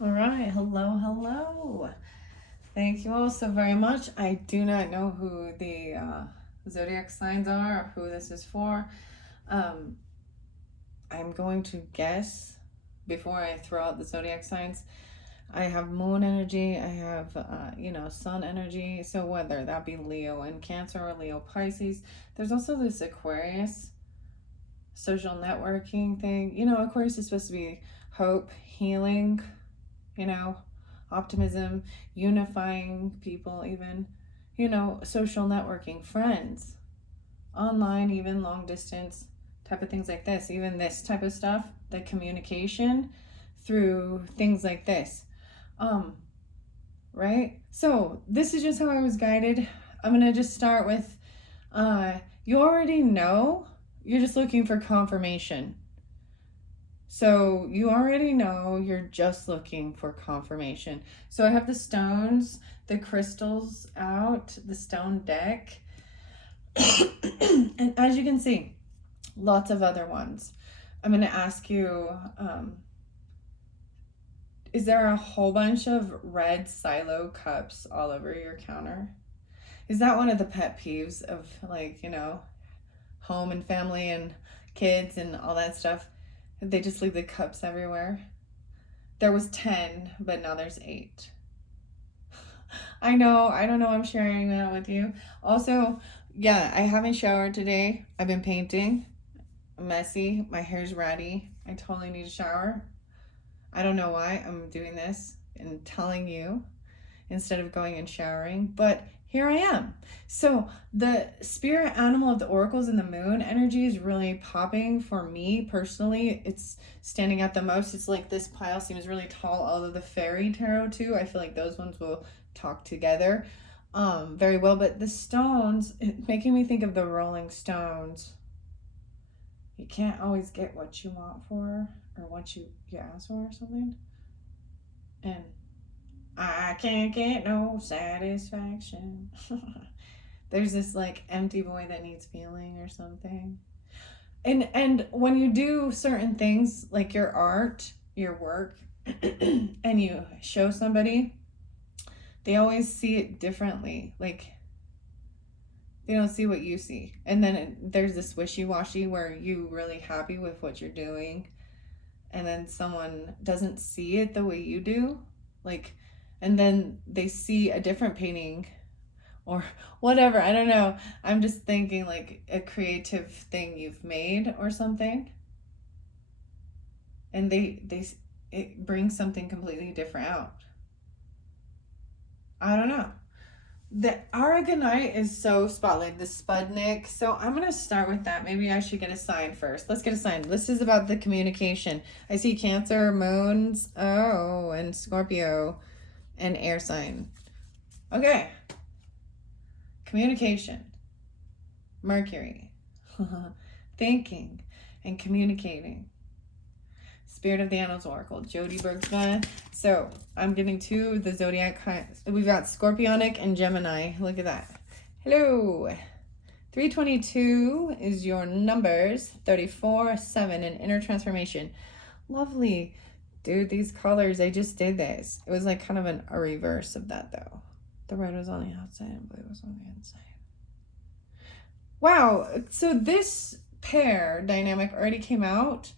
All right, hello. Thank you all so very much. I do not know who the zodiac signs are or who this is for. I'm going to guess before I throw out the zodiac signs. I have moon energy, I have, sun energy. So whether that be Leo and Cancer or Leo Pisces, there's also this Aquarius social networking thing. Aquarius is supposed to be hope, healing, optimism, unifying people, even, social networking, friends, online, even long distance type of things like this, even this type of stuff, the communication through things like this. Right? So this is just how I was guided. I'm going to just start with, you already know, you're just looking for confirmation. So you already know, you're just looking for confirmation. So I have the stones, the crystals out, the stone deck. And as you can see, lots of other ones. I'm going to ask you, is there a whole bunch of red silo cups all over your counter? Is that one of the pet peeves of, home and family and kids and all that stuff? They just leave the cups everywhere. There was 10, but now there's 8. I don't know I'm sharing that with you. Also, yeah, I haven't showered today. I've been painting. I'm messy. My hair's ratty. I totally need a shower. I don't know why I'm doing this and telling you instead of going and showering, but here I am. So the spirit animal of the oracles and the moon energy is really popping for me personally. It's standing out the most. It's like this pile seems really tall. Although the fairy tarot too, I feel like those ones will talk together very well. But the stones, making me think of the Rolling Stones. You can't always get what you want for or what you ask for or something. And I can't get no satisfaction. There's this like empty void that needs feeling or something. And when you do certain things like your art, your work, and you show somebody, they always see it differently. Like they don't see what you see. And then there's this wishy-washy where you really happy with what you're doing, and then someone doesn't see it the way you do. Like, and then they see a different painting or whatever. I don't know. I'm just thinking like a creative thing you've made or something. And it brings something completely different out. I don't know. The Aragonite is so spotlight, the Sputnik. So I'm going to start with that. Maybe I should get a sign first. Let's get a sign. This is about the communication. I see Cancer, Moons, and Scorpio, and air sign. Okay. Communication. Mercury. Thinking and communicating. Spirit of the Annals Oracle, Jody Bergsma. So I'm getting to the zodiac. We've got Scorpionic and Gemini. Look at that. Hello. 322 is your numbers. 34, 7, and inner transformation. Lovely. Dude, these colors, I just did this. It was like kind of a reverse of that though. The red was on the outside and blue was on the inside. Wow. So this pair dynamic already came out.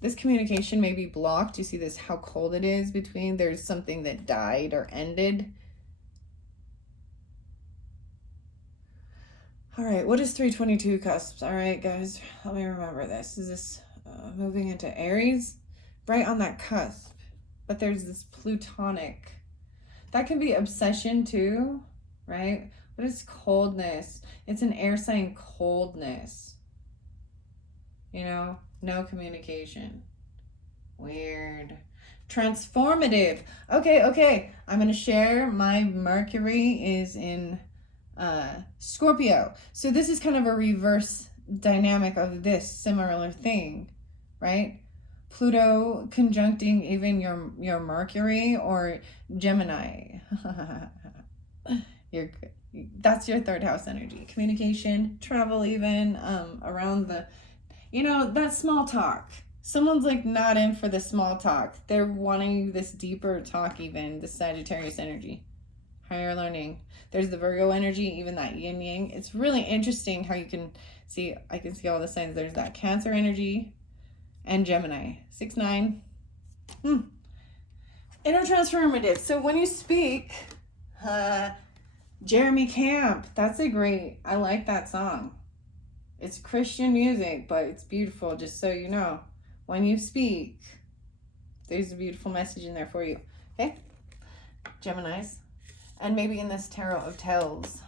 This communication may be blocked. You see this, how cold it is between. There's something that died or ended. All right, what is 322 cusps? All right, guys, let me remember this. Is this moving into Aries? Right on that cusp. But there's this plutonic. That can be obsession too, right? But it's coldness. It's an air sign coldness. No communication. Weird. Transformative. Okay. I'm going to share my Mercury is in Scorpio. So this is kind of a reverse dynamic of this similar thing, right? Pluto conjuncting even your Mercury or Gemini. That's your third house energy. Communication, travel even, around the, that small talk. Someone's like not in for the small talk. They're wanting this deeper talk, even the Sagittarius energy. Higher learning. There's the Virgo energy, even that yin yang. It's really interesting how you can see, I can see all the signs. There's that Cancer energy and Gemini. 6-9. Inner transformative. So when you speak, Jeremy Camp, that's a great, I like that song. It's Christian music, but it's beautiful, just so you know. When you speak, there's a beautiful message in there for you. Okay? Geminis. And maybe in this Tarot of Tells,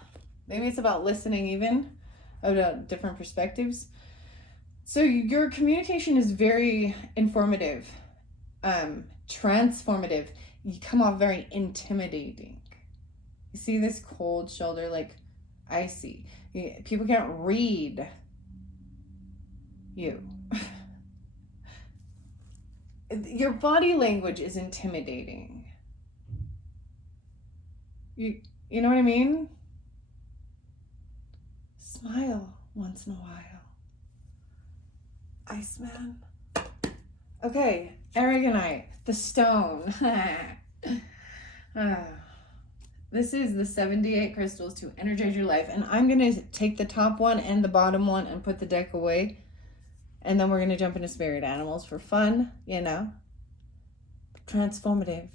maybe it's about listening even, about different perspectives. So your communication is very informative, transformative. You come off very intimidating. You see this cold shoulder, like icy. People can't read you. Your body language is intimidating. You know what I mean? Smile once in a while. Iceman. Okay, Aragonite, the stone. This is the 78 crystals to energize your life. And I'm going to take the top one and the bottom one and put the deck away. And then we're going to jump into spirit animals for fun, you know. Transformative.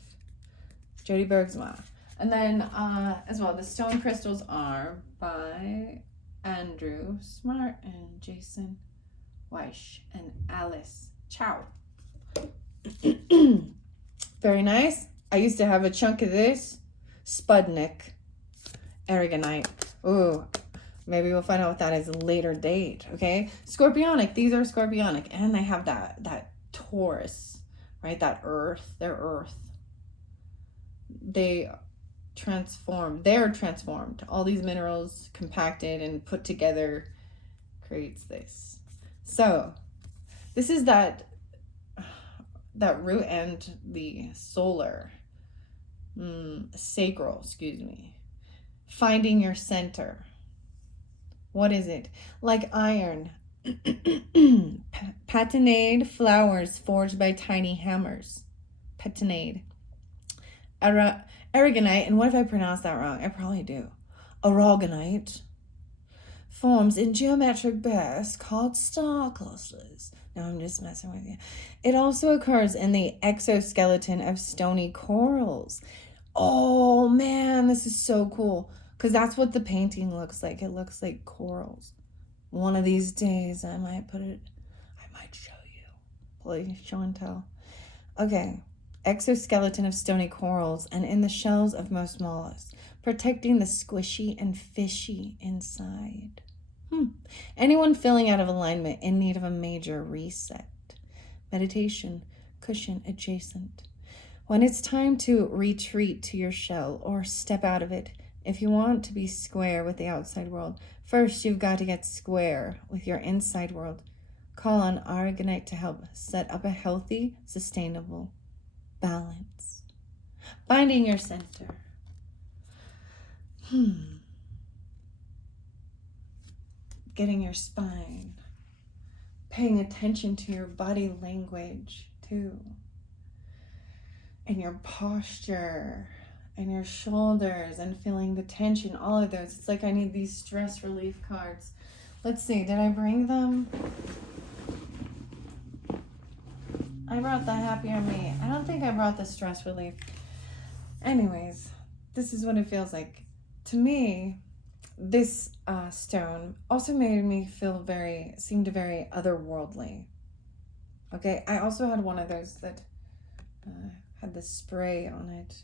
Jody Bergsma. And then, as well, the stone crystals are by Andrew Smart and Jason Weish and Alice Chow. Very nice. I used to have a chunk of this. Spudnik. Aragonite. Ooh. Maybe we'll find out what that is a later date, okay? Scorpionic. These are scorpionic. And they have that Taurus, right? That earth. They're earth. They're transformed. All these minerals compacted and put together creates this. So, this is that root and the solar, sacral, finding your center. What is it? Like iron. Patinade flowers forged by tiny hammers. Patinade. Aragonite, and what if I pronounce that wrong? I probably do. Aragonite forms in geometric pairs called star clusters. No, I'm just messing with you. It also occurs in the exoskeleton of stony corals. Oh man, this is so cool. Because that's what the painting looks like. It looks like corals. One of these days I might show you. Please show and tell. Okay. Exoskeleton of stony corals and in the shells of most mollusks, protecting the squishy and fishy inside. Anyone feeling out of alignment in need of a major reset. Meditation, cushion adjacent. When it's time to retreat to your shell or step out of it, if you want to be square with the outside world, first you've got to get square with your inside world. Call on Aragonite to help set up a healthy, sustainable balance. Finding your center. Getting your spine. Paying attention to your body language too. And your posture. And your shoulders. And feeling the tension. All of those. It's like I need these stress relief cards. Let's see. Did I bring them? I brought the happier me. I don't think I brought the stress relief. Anyways, this is what it feels like. To me, this stone also made me seemed very otherworldly. Okay, I also had one of those that had the spray on it.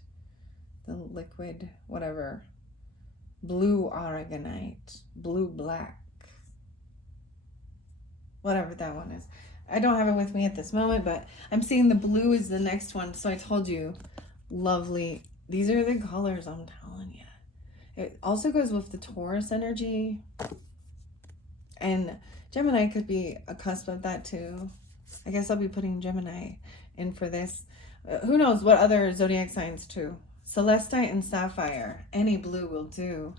The liquid, whatever. Blue aragonite. Blue black. Whatever that one is. I don't have it with me at this moment, but I'm seeing the blue is the next one. So I told you, lovely. These are the colors, I'm telling you. It also goes with the Taurus energy. And Gemini could be a cusp of that too. I guess I'll be putting Gemini in for this. Who knows what other zodiac signs too. Celestite and Sapphire. Any blue will do.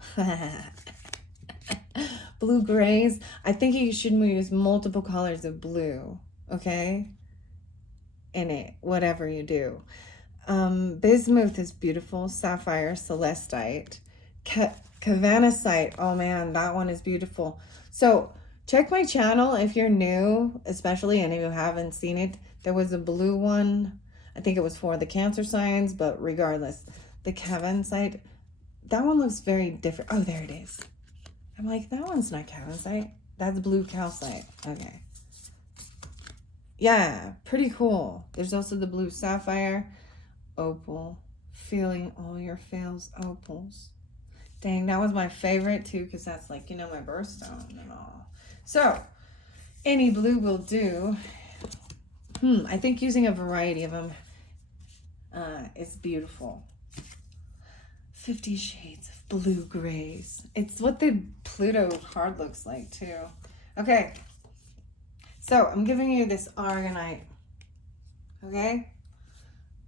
Blue grays. I think you should use multiple colors of blue. Okay? in it, whatever you do. Bismuth is beautiful. Sapphire, celestite. Cavanasite, oh man, that one is beautiful. So check my channel if you're new, especially, and if you haven't seen it. There was a blue one. I think it was for the Cancer signs, but regardless, the Cavanasite, that one looks very different. Oh, there it is. I'm like, that one's not Cavanasite. That's blue calcite. Okay. Yeah, pretty cool. There's also the blue sapphire, opal, feeling all your fails opals. Dang, that was my favorite too, because that's like, you know, my birthstone and all. So, any blue will do. I think using a variety of them is beautiful. 50 Shades of Blue Grays. It's what the Pluto card looks like too. Okay. So, I'm giving you this Argonite. Okay?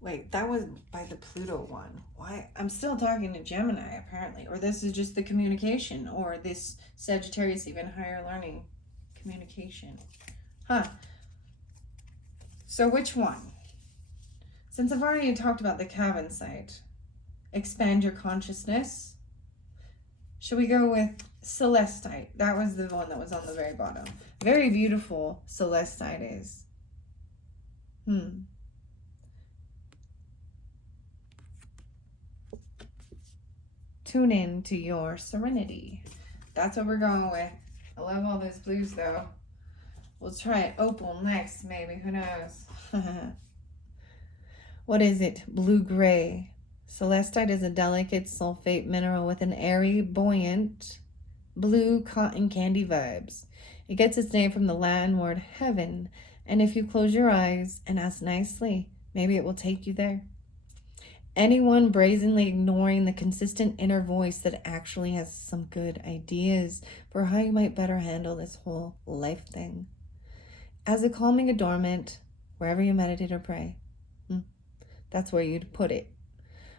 Wait, that was by the Pluto one. Why? I'm still talking to Gemini, apparently. Or this is just the communication. Or this Sagittarius, even higher learning communication. Huh. So, which one? Since I've already talked about the Cavanasite, expand your consciousness. Should we go with Celestite? That was the one that was on the very bottom. Very beautiful Celestite is. Tune in to your serenity. That's what we're going with. I love all those blues though. We'll try opal next, maybe. Who knows? What is it? Blue-gray. Celestite is a delicate sulfate mineral with an airy, buoyant, blue cotton candy vibes. It gets its name from the Latin word heaven, and if you close your eyes and ask nicely, maybe it will take you there. Anyone brazenly ignoring the consistent inner voice that actually has some good ideas for how you might better handle this whole life thing. As a calming adornment, wherever you meditate or pray. That's where you'd put it.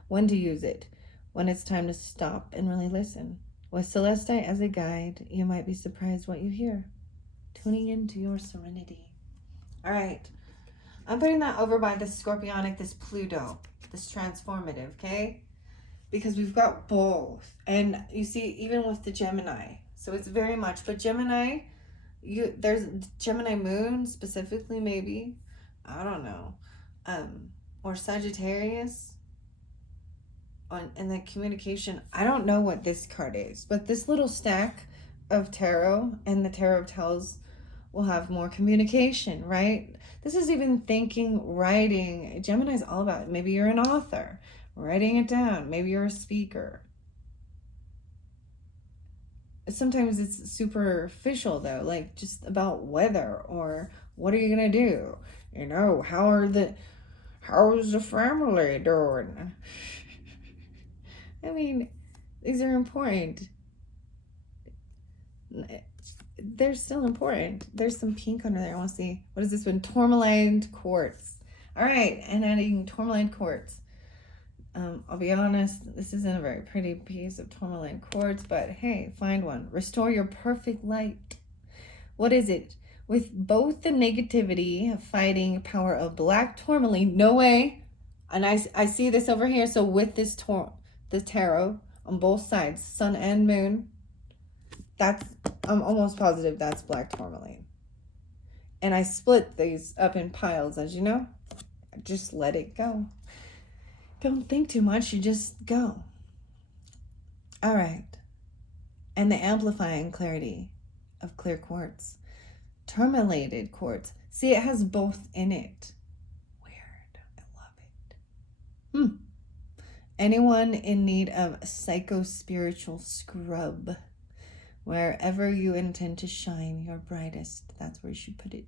When to use it. When it's time to stop and really listen. With Celestite as a guide, you might be surprised what you hear. Tuning into your serenity. All right. I'm putting that over by this Scorpionic, this Pluto, this transformative, okay? Because we've got both. And you see, even with the Gemini. So it's very much, but Gemini, there's Gemini moon specifically, maybe. I don't know. Or Sagittarius. And the communication, I don't know what this card is, but this little stack of tarot and the tarot tells will have more communication, right? This is even thinking, writing. Gemini's all about it. Maybe you're an author, writing it down. Maybe you're a speaker. Sometimes it's superficial though, like just about weather or what are you gonna do? You know, how's the family doing? I mean, these are important. They're still important. There's some pink under there. I want to see. What is this one? Tourmaline quartz. All right, and adding tourmaline quartz. I'll be honest, this isn't a very pretty piece of tourmaline quartz, but hey, find one. Restore your perfect light. What is it? With both the negativity, fighting power of black tourmaline, no way. And I see this over here. So with this the tarot on both sides, sun and moon, I'm almost positive that's black tourmaline. And I split these up in piles, as you know. Just let it go. Don't think too much, you just go. All right. And the amplifying clarity of clear quartz. Tourmalated quartz. See, it has both in it. Weird. I love it. Anyone in need of psycho-spiritual scrub. Wherever you intend to shine your brightest, that's where you should put it.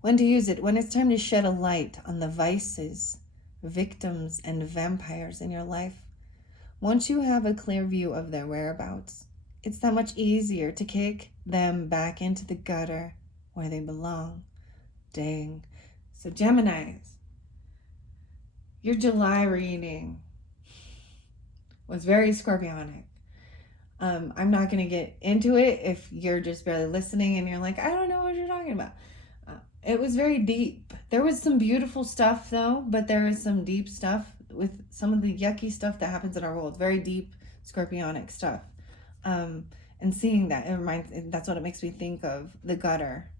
When to use it? When it's time to shed a light on the vices, victims, and vampires in your life. Once you have a clear view of their whereabouts, it's that much easier to kick them back into the gutter where they belong. Dang. So Geminis, your July reading was very Scorpionic. I'm not going to get into it if you're just barely listening and you're like, I don't know what you're talking about. It was very deep. There was some beautiful stuff though, but there is some deep stuff with some of the yucky stuff that happens in our world. Very deep scorpionic stuff. And seeing that, that's what it makes me think of, the gutter.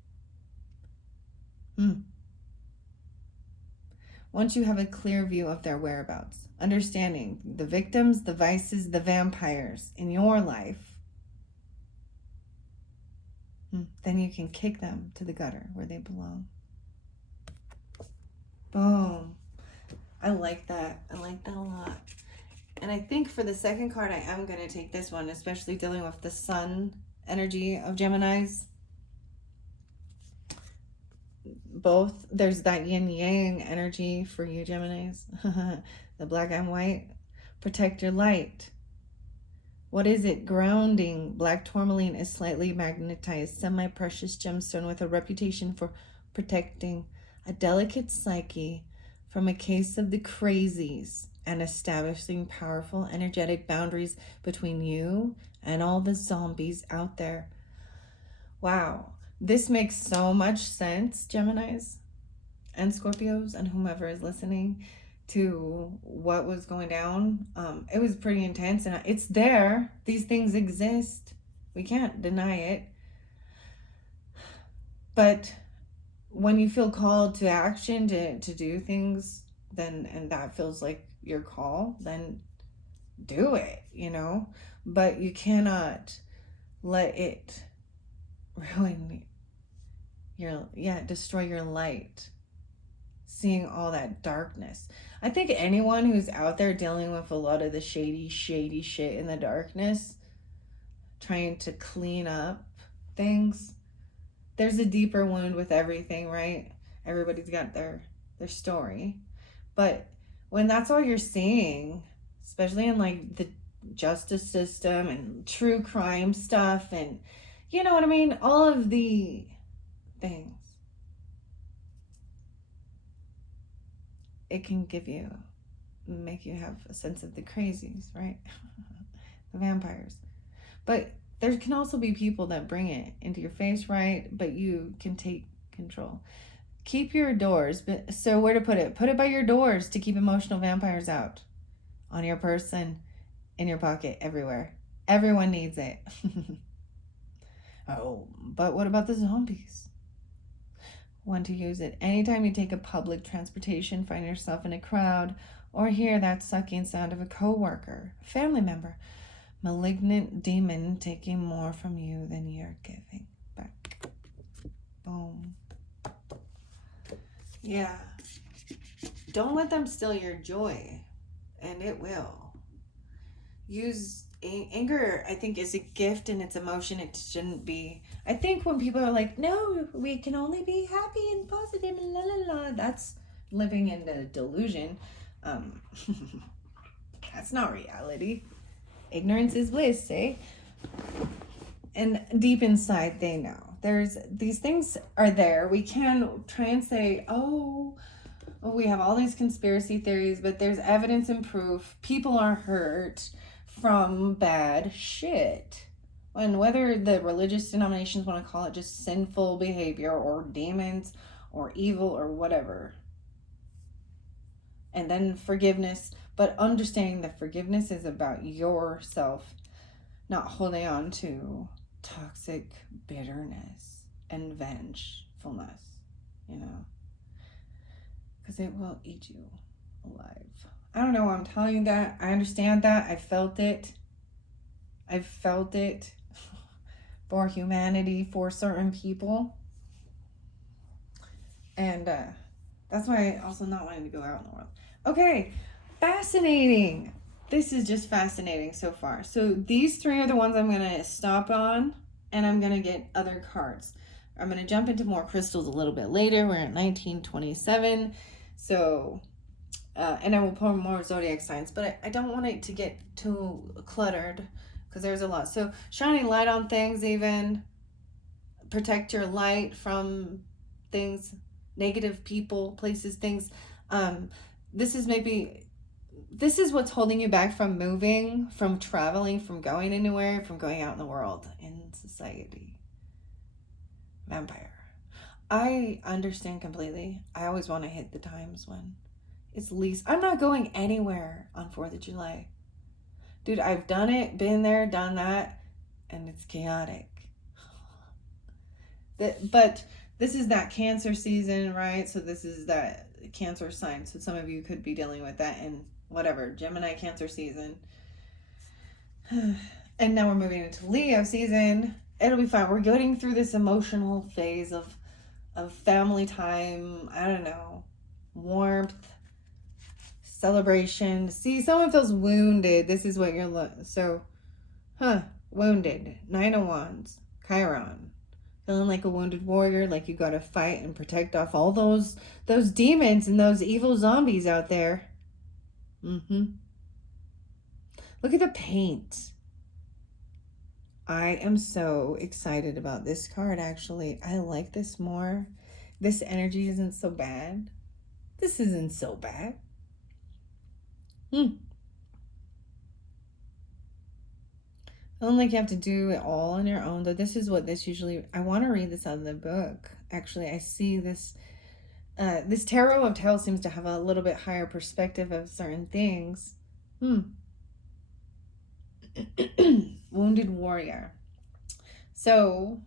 Once you have a clear view of their whereabouts, understanding the victims, the vices, the vampires in your life, then you can kick them to the gutter where they belong. Boom. I like that. I like that a lot. And I think for the second card, I am going to take this one, especially dealing with the sun energy of Geminis. Both, there's that yin yang energy for you Geminis. The black and white. Protect your light. What is it? Grounding. Black tourmaline is slightly magnetized, semi-precious gemstone with a reputation for protecting a delicate psyche from a case of the crazies and establishing powerful energetic boundaries between you and all the zombies out there. Wow. This makes so much sense, Geminis and Scorpios and whomever is listening to what was going down. It was pretty intense, and it's there. These things exist. We can't deny it. But when you feel called to action to do things, then, and that feels like your call, then do it, you know. But you cannot let it ruin destroy your light, seeing all that darkness. I think anyone who's out there dealing with a lot of the shady shit in the darkness, trying to clean up things, there's a deeper wound with everything, right? Everybody's got their story. But when that's all you're seeing, especially in like the justice system and true crime stuff, and you know what I mean, all of the things, it can make you have a sense of the crazies, right? The vampires. But there can also be people that bring it into your face, right? But you can take control. Keep your doors. So where to put it? Put it by your doors to keep emotional vampires out. On your person, in your pocket, everywhere. Everyone needs it. Oh, but what about the zombies? Want to use it anytime you take a public transportation, find yourself in a crowd, or hear that sucking sound of a coworker, family member, malignant demon taking more from you than you're giving back. Boom. Yeah. Don't let them steal your joy, and it will. Use anger, I think, is a gift and it's emotion. It shouldn't be. I think when people are like, no, we can only be happy and positive and la la la, that's living in the delusion. That's not reality. Ignorance is bliss, eh? And deep inside, they know. These things are there. We can try and say, oh, we have all these conspiracy theories, but there's evidence and proof. People are hurt from bad shit. And whether the religious denominations want to call it just sinful behavior or demons or evil or whatever. And then forgiveness, but understanding that forgiveness is about yourself, not holding on to toxic bitterness and vengefulness, you know, because it will eat you alive. I don't know why I'm telling you that. I understand that. I felt it. I've felt it for humanity, for certain people. And that's why I also not wanting to go out in the world. Okay, fascinating. This is just fascinating so far. So these three are the ones I'm going to stop on, and I'm going to get other cards. I'm going to jump into more crystals a little bit later. We're at 1927. So... and I will pull more zodiac signs, but I don't want it to get too cluttered because there's a lot. So shining light on things, even protect your light from things, negative people, places, things. This is what's holding you back from moving, from traveling, from going anywhere, from going out in the world, in society. Vampire. I understand completely. I always want to hit the times when it's least. I'm not going anywhere on 4th of July. Dude, I've done it, been there, done that, and it's chaotic. But this is that Cancer season, right? So this is that Cancer sign. So some of you could be dealing with that in whatever, Gemini Cancer season. And now we're moving into Leo season. It'll be fine. We're getting through this emotional phase of family time. I don't know, warmth, celebration. See, someone feels wounded. This is what you're wounded. 9 of Wands, Chiron. Feeling like a wounded warrior, like you gotta fight and protect off all those demons and those evil zombies out there. Look at the paint. I am so excited about this card, actually. I like this more. This energy isn't so bad. This isn't so bad. I don't like you have to do it all on your own, though. This is what this usually... I want to read this out of the book. Actually, I see this... this Tarot of Tales seems to have a little bit higher perspective of certain things. Wounded warrior. So,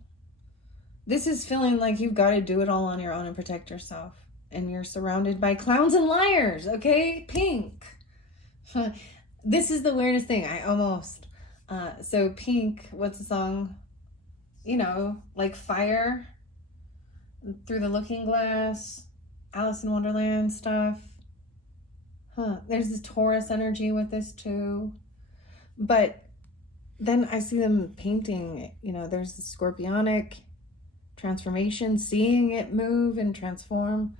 this is feeling like you've got to do it all on your own and protect yourself. And you're surrounded by clowns and liars, okay? Pink. This is the weirdest thing. So Pink, what's the song? You know, like Fire, Through the Looking Glass, Alice in Wonderland stuff. There's this Taurus energy with this too. But then I see them painting, you know, there's the Scorpionic transformation, seeing it move and transform.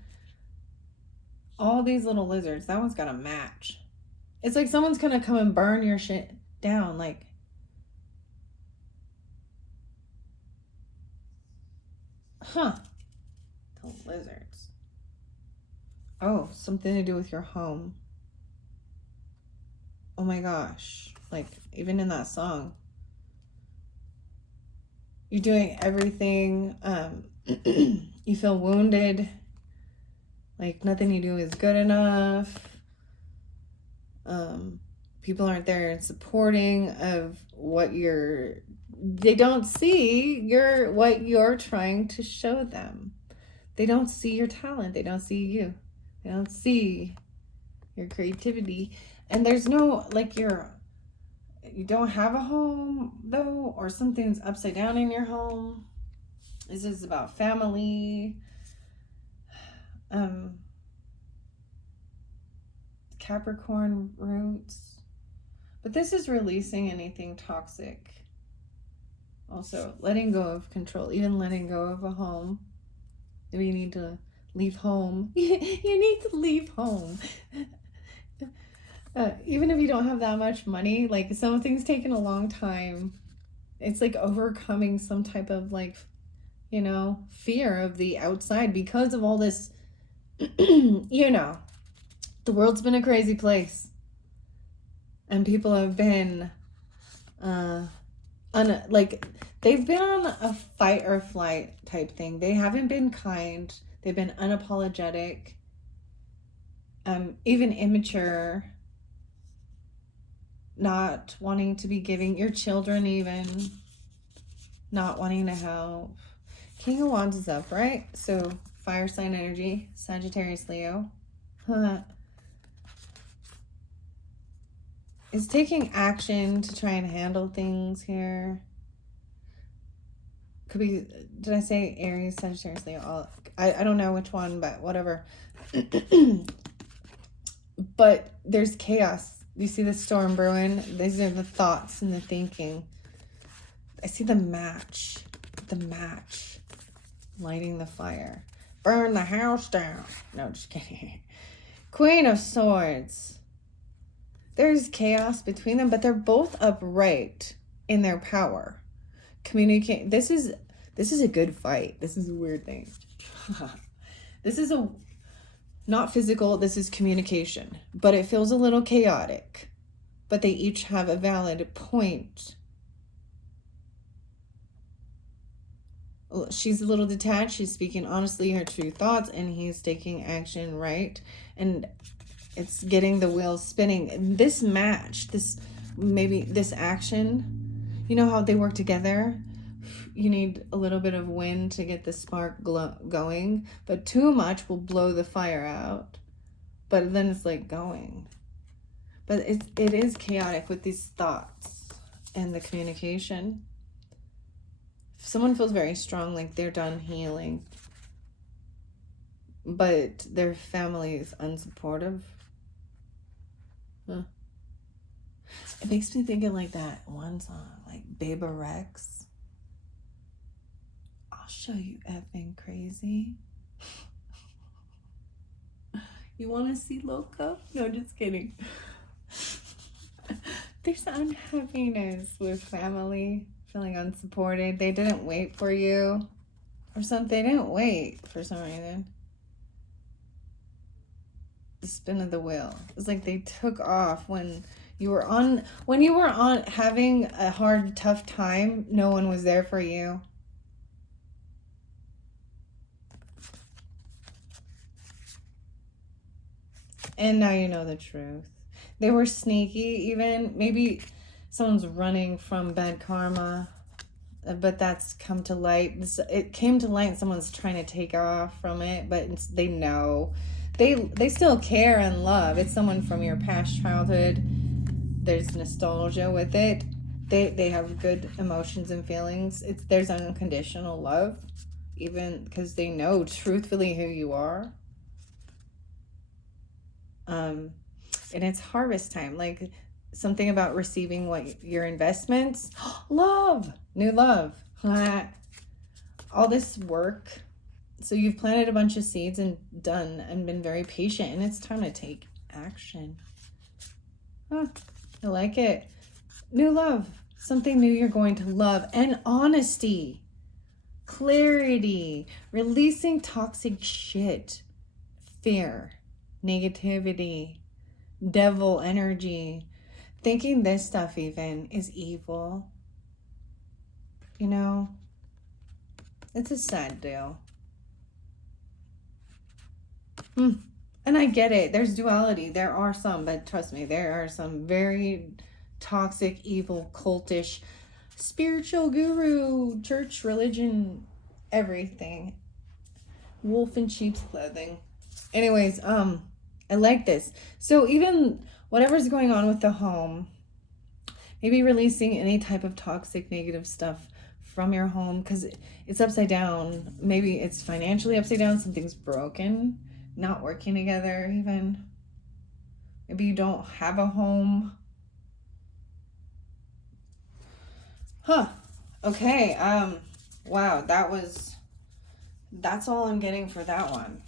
All these little lizards, that one's got a match. It's like someone's gonna come and burn your shit down, like. The lizards. Oh, something to do with your home. Oh my gosh. Like, even in that song. You're doing everything. You feel wounded. Like, nothing you do is good enough. People aren't there and supporting of what they don't see what you're trying to show them. They don't see your talent. They don't see you. They don't see your creativity. And there's no, like, you don't have a home, though, or something's upside down in your home. This is about family. Capricorn roots. But this is releasing anything toxic. Also, letting go of control, even letting go of a home. If you need to leave home, you need to leave home. Even if you don't have that much money, like, something's taken a long time. It's like overcoming some type of, like, you know, fear of the outside because of all this, you know, the world's been a crazy place. And people have been, they've been on a fight or flight type thing. They haven't been kind. They've been unapologetic, even immature, not wanting to be giving, your children even, not wanting to help. King of Wands is up, right? So, fire sign energy, Sagittarius, Leo. Is taking action to try and handle things here. Could be, did I say Aries, Sagittarius, Leo? I don't know which one, but whatever. But there's chaos. You see the storm brewing? These are the thoughts and the thinking. I see the match. Lighting the fire. Burn the house down. No, just kidding. Queen of Swords. There's chaos between them, but they're both upright in their power. Communicate. This is a good fight. This is a weird thing. This is not physical. This is communication, but it feels a little chaotic. But they each have a valid point. She's a little detached. She's speaking honestly her true thoughts, and he's taking action, right? And it's getting the wheels spinning. This match, this action, you know how they work together? You need a little bit of wind to get the spark going, but too much will blow the fire out. But then it's like going. But it is chaotic with these thoughts and the communication. If someone feels very strong, like they're done healing, but their family is unsupportive. Huh. It makes me think of like that one song, like Baby Rex. I'll show you effing crazy. You want to see Loca? No, just kidding. There's unhappiness with family, feeling unsupported. They didn't wait for you or something. They didn't wait for some reason. The spin of the wheel. It's like they took off when you were on having a hard, tough time. No one was there for you. And now you know the truth. They were sneaky, even. Maybe someone's running from bad karma, but that's come to light. It came to light and someone's trying to take off from it, but they know. They still care and love. It's someone from your past childhood. There's nostalgia with it. They have good emotions and feelings. There's unconditional love, even because they know truthfully who you are. And it's harvest time, like something about receiving what your investments. Love, new love. All this work. So you've planted a bunch of seeds and been very patient, and it's time to take action. I like it. New love, something new you're going to love, and honesty, clarity, releasing toxic shit, fear, negativity, devil energy, thinking this stuff even is evil. You know, it's a sad deal. And I get it. There's duality. There are some, but trust me, there are some very toxic, evil, cultish, spiritual guru, church, religion, everything. Wolf in sheep's clothing. Anyways, I like this. So even whatever's going on with the home, maybe releasing any type of toxic, negative stuff from your home because it's upside down. Maybe it's financially upside down. Something's broken, not working together even. Maybe you don't have a home. Okay. Wow, that's all I'm getting for that one.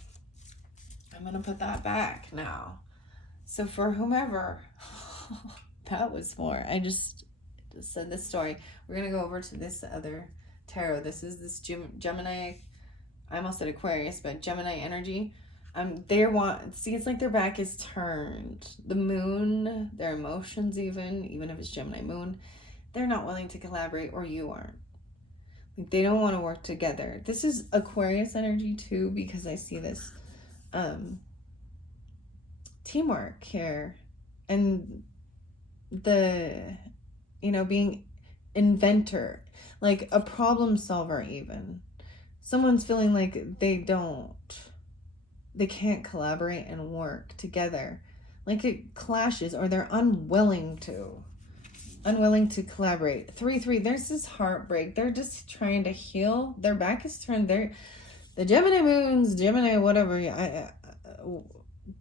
I'm going to put that back now. So for whomever that was for, I just said this story. We're going to go over to this other tarot. This is this Gemini, I almost said Aquarius, but Gemini energy. It's like their back is turned. The moon, their emotions even if it's Gemini moon, they're not willing to collaborate, or you aren't. Like they don't want to work together. This is Aquarius energy too, because I see this teamwork here, and being inventor, like a problem solver. Even someone's feeling like they can't collaborate and work together, like it clashes, or they're unwilling to collaborate. 3-3, there's this heartbreak. They're just trying to heal. Their back is turned. The Gemini moons, Gemini whatever,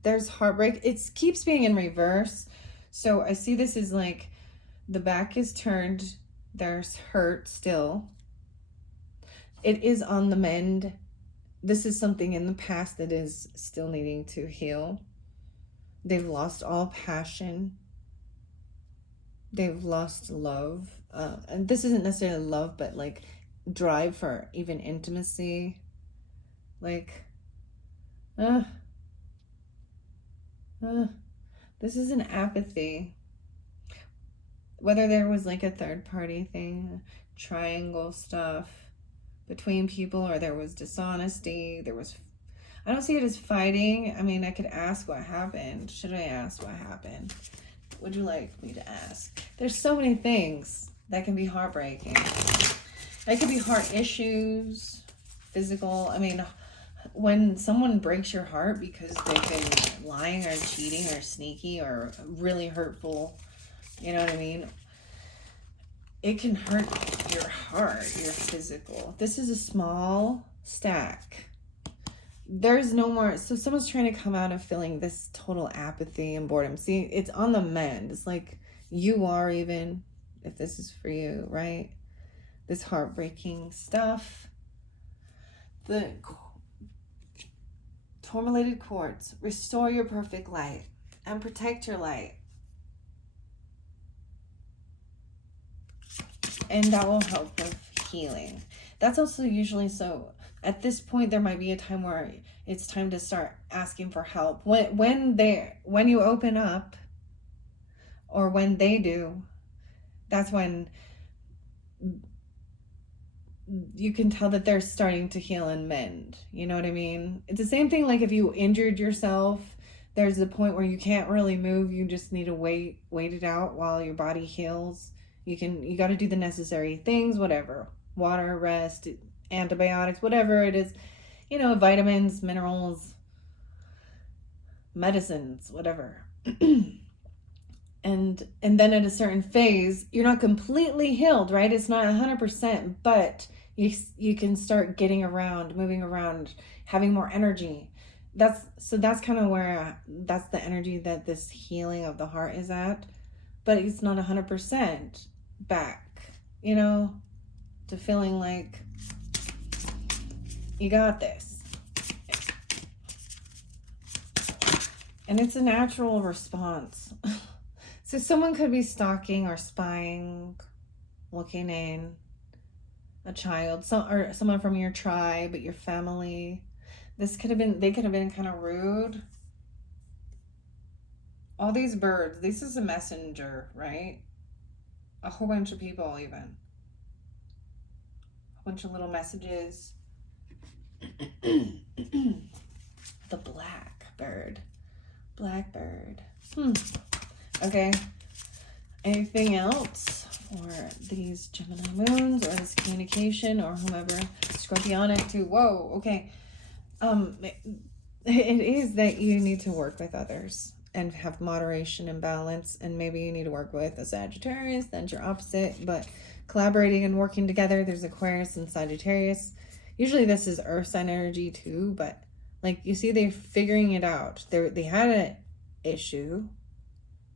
there's heartbreak. It keeps being in reverse. So I see this as like the back is turned. There's hurt still. It is on the mend. This is something in the past that is still needing to heal. They've lost all passion. They've lost love. And this isn't necessarily love, but like drive for even intimacy. Like, this is an apathy. Whether there was like a third party thing, triangle stuff, between people, or there was dishonesty. I don't see it as fighting. I mean, I could ask what happened. Should I ask what happened? Would you like me to ask? There's so many things that can be heartbreaking. It could be heart issues, physical. I mean, when someone breaks your heart because they've been lying or cheating or sneaky or really hurtful, you know what I mean? It can hurt your heart, your physical. This is a small stack. There's no more. So someone's trying to come out of feeling this total apathy and boredom. See, it's on the mend. It's like you are, even if this is for you, right? This heartbreaking stuff. The tourmalated quartz. Restore your perfect light and protect your light. And that will help with healing. That's also usually so. At this point, there might be a time where it's time to start asking for help. When you open up, or when they do, that's when you can tell that they're starting to heal and mend. You know what I mean? It's the same thing like if you injured yourself, there's a point where you can't really move. You just need to wait it out while your body heals. You got to do the necessary things, whatever. Water, rest, antibiotics, whatever it is, vitamins, minerals, medicines, whatever. and then at a certain phase, you're not completely healed, right? It's not 100%, but you can start getting around, moving around, having more energy. That's kind of where that's the energy that this healing of the heart is at, but it's not 100% back, to feeling like you got this. And it's a natural response. So someone could be stalking or spying, looking in, a child, or someone from your tribe, your family. They could have been kind of rude. All these birds, this is a messenger, right? A whole bunch of people, even. A bunch of little messages. The blackbird. Okay. Anything else for these Gemini moons, or this communication, or whomever? Scorpionic too. Whoa. Okay. It is that you need to work with others and have moderation and balance, and maybe you need to work with a Sagittarius, that's your opposite, but collaborating and working together. There's Aquarius and Sagittarius. Usually this is earth sign energy too, but like you see, they're figuring it out. They had an issue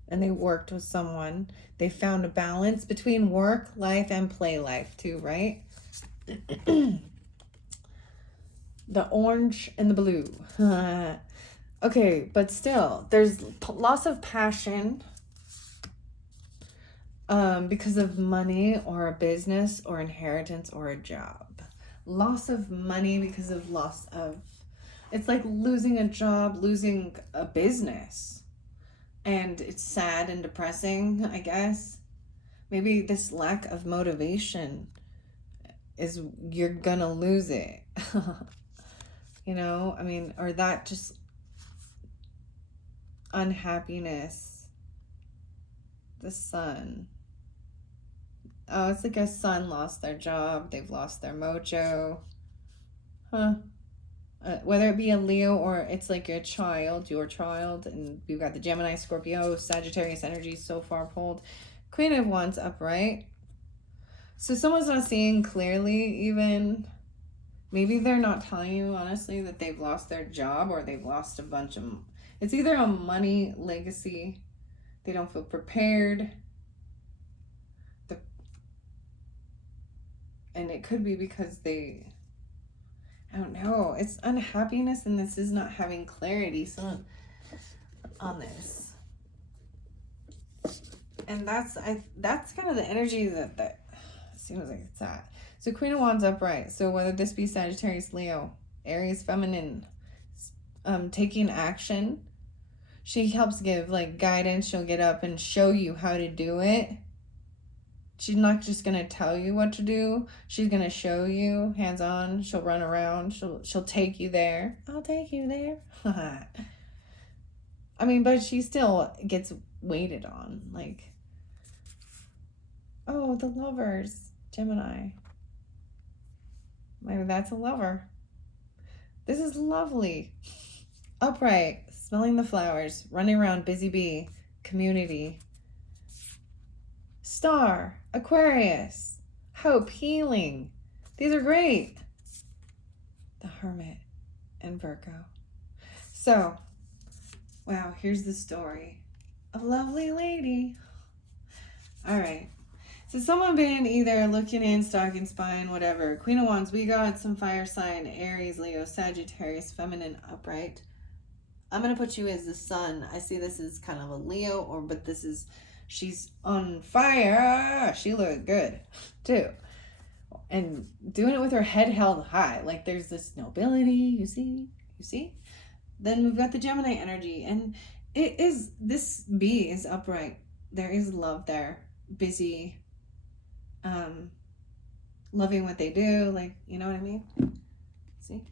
and they worked with someone. They found a balance between work life and play life too, right? The orange and the blue. Okay, but still, there's loss of passion because of money or a business or inheritance or a job. Loss of money because of loss of... It's like losing a job, losing a business. And it's sad and depressing, I guess. Maybe this lack of motivation is you're gonna lose it. I mean, or that just unhappiness. The sun. Oh, it's like a son lost their job. They've lost their mojo. Whether it be a Leo or it's like your child, and we've got the Gemini, Scorpio, Sagittarius energy so far pulled. Queen of Wands upright. So someone's not seeing clearly even. Maybe they're not telling you honestly that they've lost their job, or they've lost a bunch of... It's either a money legacy. They don't feel prepared. And it could be because they... I don't know. It's unhappiness, and this is not having clarity on this. And that's kind of the energy that seems like it's at. So Queen of Wands upright. So whether this be Sagittarius, Leo, Aries, feminine, taking action. She helps give like guidance. She'll get up and show you how to do it. She's not just gonna tell you what to do. She's gonna show you hands-on. She'll run around. She'll take you there. I'll take you there. I mean, but she still gets waited on. Like, oh, the lovers, Gemini. Maybe that's a lover. This is lovely. Upright, smelling the flowers, running around, busy bee, community. Star, Aquarius, hope, healing. These are great. The Hermit and Virgo. So, wow, here's the story of a lovely lady. All right. So someone been either looking in, stalking, spying, whatever. Queen of Wands, we got some fire sign, Aries, Leo, Sagittarius, feminine, upright. I'm going to put you as the sun. I see this as kind of a Leo, but this is, she's on fire. She looked good too. And doing it with her head held high. Like there's this nobility, you see? Then we've got the Gemini energy, and it is, this bee is upright. There is love there. Busy, loving what they do, like, you know what I mean? See?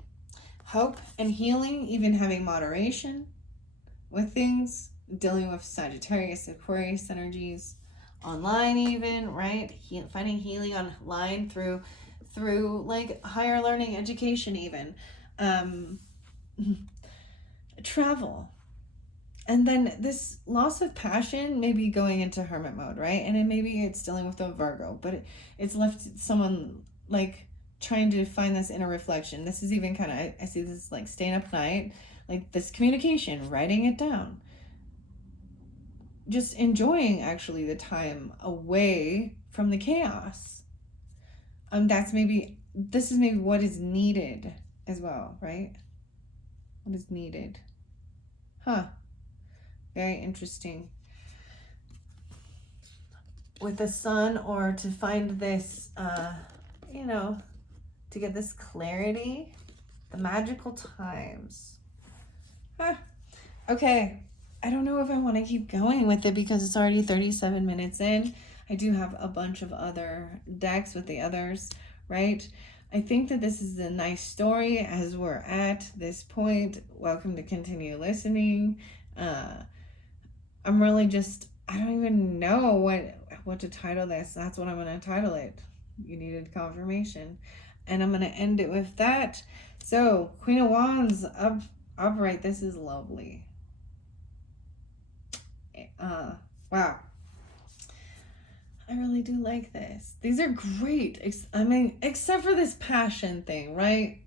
Hope and healing, even having moderation with things, dealing with Sagittarius, Aquarius energies, online even, right? Finding healing online through like higher learning, education even. Travel. And then this loss of passion, maybe going into hermit mode, right? And then maybe it's dealing with a Virgo, but it's left someone like trying to find this inner reflection. This is even kind of, I see this like staying up night, like this communication, writing it down. Just enjoying actually the time away from the chaos. This is maybe what is needed as well, right? What is needed? Huh. Very interesting. With the sun, or to find this, to get this clarity, the magical times. Huh. Okay. I don't know if I want to keep going with it because it's already 37 minutes in. I do have a bunch of other decks with the others, right? I think that this is a nice story as we're at this point. Welcome to continue listening. I'm really just, I don't even know what to title this. That's what I'm going to title it. You needed confirmation. And I'm going to end it with that. So, Queen of Wands, upright. This is lovely. Wow. I really do like this. These are great. I mean, except for this passion thing, right?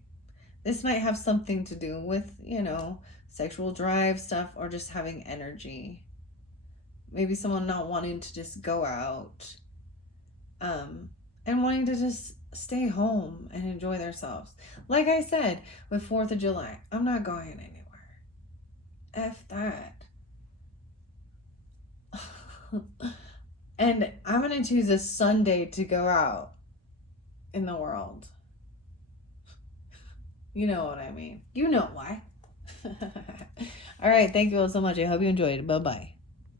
This might have something to do with, sexual drive stuff, or just having energy. Maybe someone not wanting to just go out, and wanting to just stay home and enjoy themselves. Like I said, with 4th of July, I'm not going anywhere. F that. And I'm going to choose a Sunday to go out in the world. You know what I mean. You know why. All right. Thank you all so much. I hope you enjoyed it. Bye-bye.